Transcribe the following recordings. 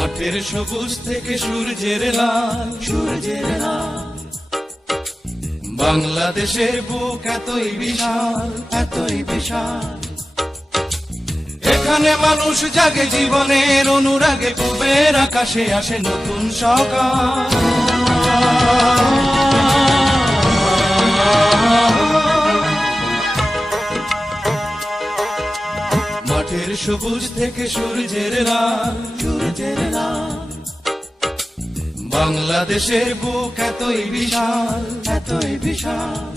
মাঠের সবুজ থেকে সূর্যের লাল, সূর্যের লাল। বাংলাদেশের বুক এতই বিশাল, এতই বিশাল। এখানে মানুষ জাগে জীবনের অনুরাগে, পূবের আকাশে আসে নতুন সকাল। মাঠের সবুজ থেকে সূর্যের লাল, সূর্যের লাল। বাংলাদেশের বুক এতই বিশাল, এতই বিশাল।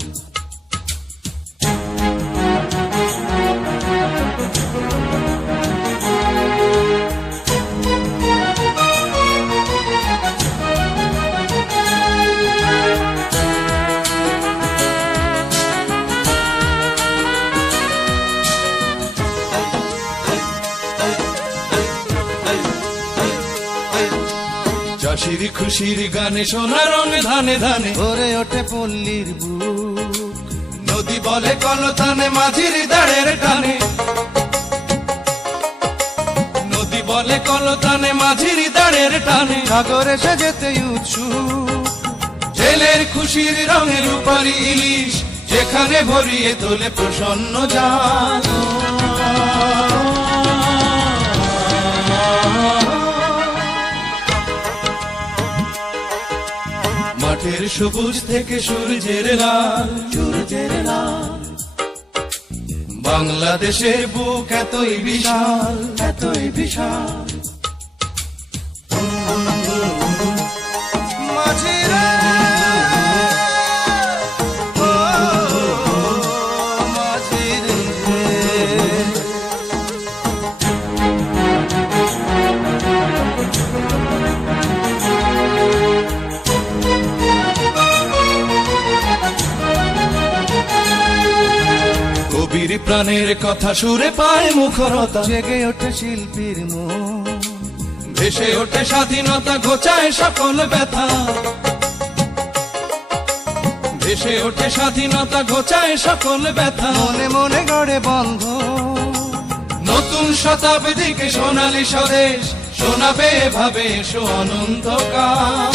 চাষির খুশির গানে সোনার রঙে ধানে ধানে ভরে ওঠে পল্লীর বুক। নদী বলে কলতানে মাঝির দাঁড়ের টানে, নদী বলে কলতানে মাঝির দাঁড়ের টানে। সাগর এসে যেতে উৎসুক, জেলের খুশির রঙের রূপালী ইলিশ যেখানে ভরিয়ে তোলে প্রসন্ন জান। মাঠের সবুজ থেকে সূর্যের লাল, সূর্যের লাল। বাংলাদেশের বুক এতই বিশাল, এতই বিশাল। মাঝি রে, ও মাঝি রে। কবির প্রাণের কথা সুরে পায় মুখরতা, জেগে ওঠে শিল্পীর মন, ভেসে ওঠে স্বাধীনতা ঘোচায় সকল ব্যথা। ভেসে ওঠে স্বাধীনতা ঘোচায় সকল ব্যথা। মনে মনে গড়ে বন্ধ নতুন শতাব্দীকে সোনালী স্বদেশ শোনাবে ভাবে এসো অনন্তকাল।